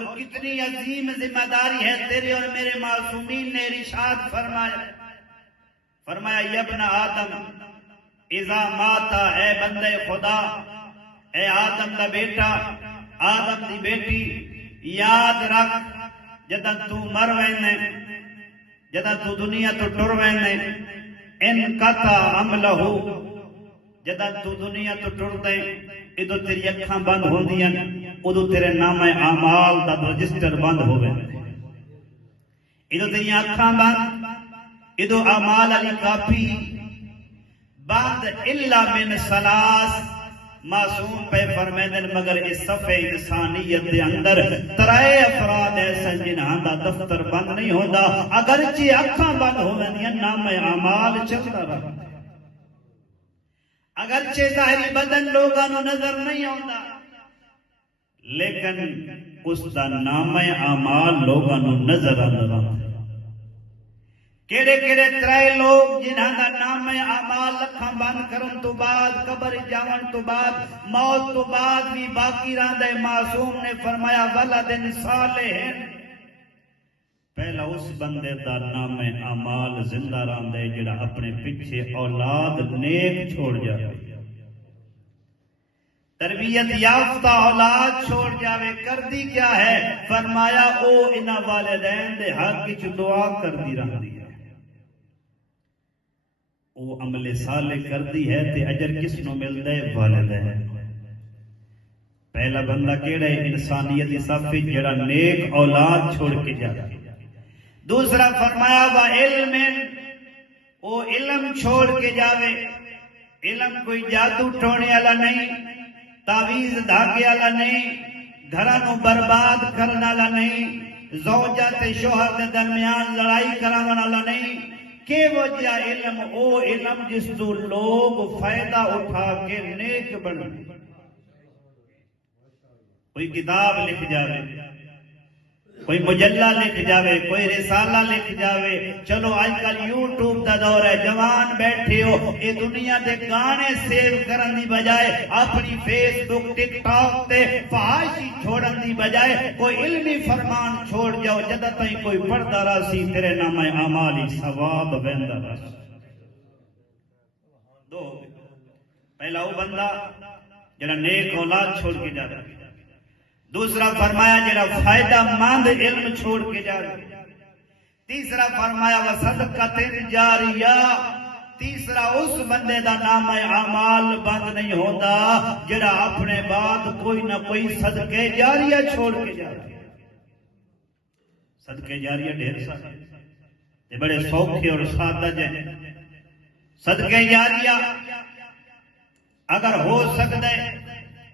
اور کتنی عظیم ذمہ داری ہے تیرے اور میرے معصومین نے ارشاد فرمایا یا ابن آدم اذا ماتا، اے بندے خدا، اے آدم دا بیٹا، آدم دی بیٹی، یاد رکھ جدہ تو مر وینے، جدہ تو دنیا تو ٹر وینے، انقطع عملہو، جدہ تو دنیا تو ٹر دے، ادو تیری اکھاں بند ہو دیا، ادو تیرے نام اعمال دا رجسٹر بند ہو گئے، ادو تیری اکھاں بند، ادو اعمال علی کافی بند، الا من ثلاث، معصوم پہ فرمیدن مگر اس صفحے انسانیت دے اندر ترائے افراد ایسا جنہاں دا دفتر بند نہیں ہوتا، اگرچہ اکھاں بند ہوندیاں نام اعمال چلتا رہا، اگرچہ ظاہری بدن لوگاں نو نظر نہیں ہوتا، لیکن اس دا نام اعمال لوگاں نو نظر آتا۔ کیڑے کیڑے ترائے لوگ جنہاں دا نام اعمال لکھاں بند کرن تو بعد، قبر جاون تو بعد، موت تو بعد بھی باقی رہندے، معصوم نے فرمایا ولد صالح، پہلا اس بندے دا نام اعمال زندہ رہندے جڑا اپنے پیچھے اولاد نیک چھوڑ جائے، تربیت یافتہ اولاد چھوڑ جاوے، کردی کیا ہے؟ فرمایا او انہاں والدین دے حق وچ دعا کردی رہندی ہے، وہ عمل صالح کردی ہے تے اجر کس نو ملدا ہے؟ والدین۔ پہلا بندہ کیڑا ہے؟ انسانیت دی صف جڑا نیک اولاد چھوڑ کے جاتا۔ دوسرا فرمایا وا علم، وہ علم چھوڑ کے جاوے، علم کوئی جادو ٹونے والا نہیں، تعویذ دھاگے والا نہیں، گھراں نو برباد کرنے والا نہیں، زوجہ تے شوہر دے درمیان لڑائی کراون والا نہیں، کہ وجہ علم او علم جس تو لوگ فائدہ اٹھا کے نیک بن، کوئی کتاب لکھ جاوے، کوئی مجلہ لکھ جاوے، کوئی رسالہ لکھ جاوے، چلو آج کل یوٹیوب دا دور ہے، جوان بیٹھے ہو یہ دنیا دے گانے سیو کرن دی بجائے اپنی فیس بک ٹک ٹاک تے فحاشی چھوڑن دی بجائے کوئی علمی فرمان چھوڑ جاؤ، جدہ تائیں کوئی پڑھدا راسی تیرے نام اعمالی ثواب ویندا راسی۔ دو، پہلا وہ بندہ جڑا نیک اولاد چھوڑ کے جاتا، دوسرا فرمایا جڑا فائدہ مند علم چھوڑ کے جا رہا، تیسرا فرمایا وصدقۃ جاریہ، تیسرا اس بندے دا نام اعمال بند نہیں ہوتا جڑا اپنے بعد کوئی نہ کوئی صدقے جاریہ چھوڑ کے جا رہا۔ صدقے جاریہ ڈھیر سارے یہ بڑے سوکھے اور سادہ ہیں۔ صدقے جاریہ اگر ہو سکتا ہے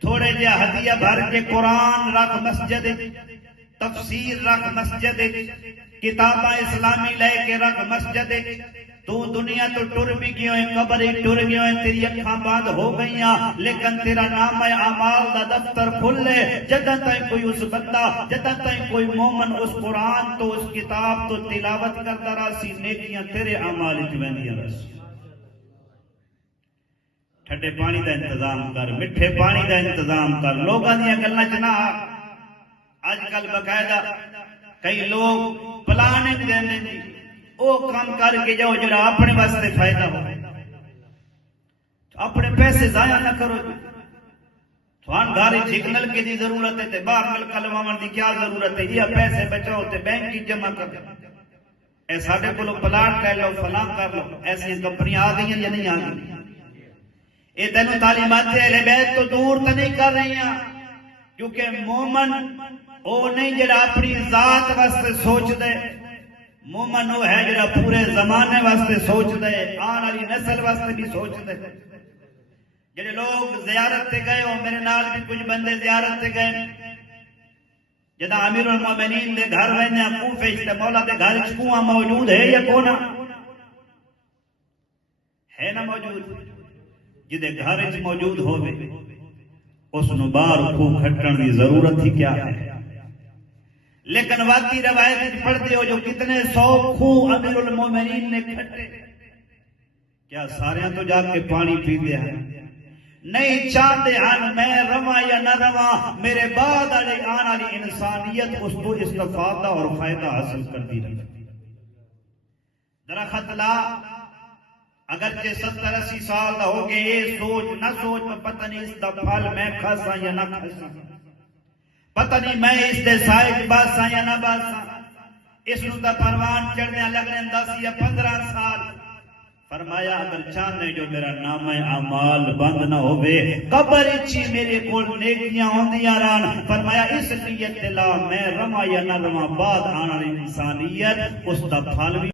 تھوڑے جے ہدیہ بھر کے قرآن رکھ مسجد، تفسیر رکھ مسجد، کتاباں اسلامی لے کے رکھ مسجد، تو دنیا تو ٹر بھی گئے ہیں، قبر ٹر گئے ہیں، تیری اکھاں بند ہو گئی ہیں، لیکن تیرا نام اعمال دا دفتر کھلے، جدہ تائیں کوئی اس بندہ، جدہ تائیں کوئی مومن اس قرآن تو اس کتاب تو تلاوت کرتا راسی، نیکیاں تیرے اعمال وچ ویندیاں راسی۔ ٹھڈے پانی دا انتظام کر، مٹھے پانی دا انتظام کر، لوگاں دیاں گلاں چ نہ آ۔ اج کل باقاعدہ کئی لوگ پلاننگ دیندے جی او کام کر کے جاؤ جڑا اپنے واسطے فائدہ ہو، اپنے پیسے ضائع نہ کرو جی۔ تھوان گھر ایک نلکے دی ضرورت ہے تے باہر نلکا لواون دی کیا ضرورت ہے؟ یہ پیسے بچاؤ تے بینک کی جمع کر، اے ساڈے کولو پلاٹ کر لو، فلاں کر لو، ایسی کمپنیاں آ گئی یا نہیں آ گئی؟ یہ تینوں تعلیمات اہل بیت تو دور تو نہیں کر رہی ہیں، کیونکہ مومن وہ نہیں جڑا اپنی ذات واسطے سوچ دے، مومن وہ ہے جڑا پورے زمانے واسطے سوچ دے، آن والی نسل واسطے بھی سوچ دے۔ جڑے لوگ زیارت تے گئے ہو، میرے نال بھی کچھ بندے زیارت تے گئے، جدا امیر المومنین دے گھر ویندے کوفے وچ، مولا دے گھر وچ کنواں موجود ہے یا کونا ہے؟ نہ موجود، جدے گھر وچ موجود ہوے اس نو باہر خوہ کھٹن دی ضرورت ہی کیا ہے؟ لیکن واقعی روایت پڑھتے ہو جو کتنے 100 خوہ امیر المومنین نے کھٹے، کیا سارے تو جا کے پانی پی دیا ہے؟ نہیں چاہتے ہیں میں رواں یا نہ رواں، میرے بعد آنے والی انسانیت اس کو استفادہ اور فائدہ حاصل کرتی رہے۔ درخت لا اگرچہ 70-80 سال دا ہو گئے، یہ سوچ نہ سوچ میں پتہ نہیں اس دا پھل میں کھاسا یا نہ کھاسا، پتہ نہیں میں اس دے سائے باسا یا نہ باسا، اس نو دا پروان چڑھنے لگ رہے 10 یا 15 سال۔ فرمایا اگر چاہنے جو میرا نام اعمال بند نہ ہوئے، قبر اچھی میرے کول نیکیاں ہوندیاں رہن۔ فرمایا اس لیے لا میں رواں یا نہ رواں بعد آنا انسانیت اس دا پھل بھی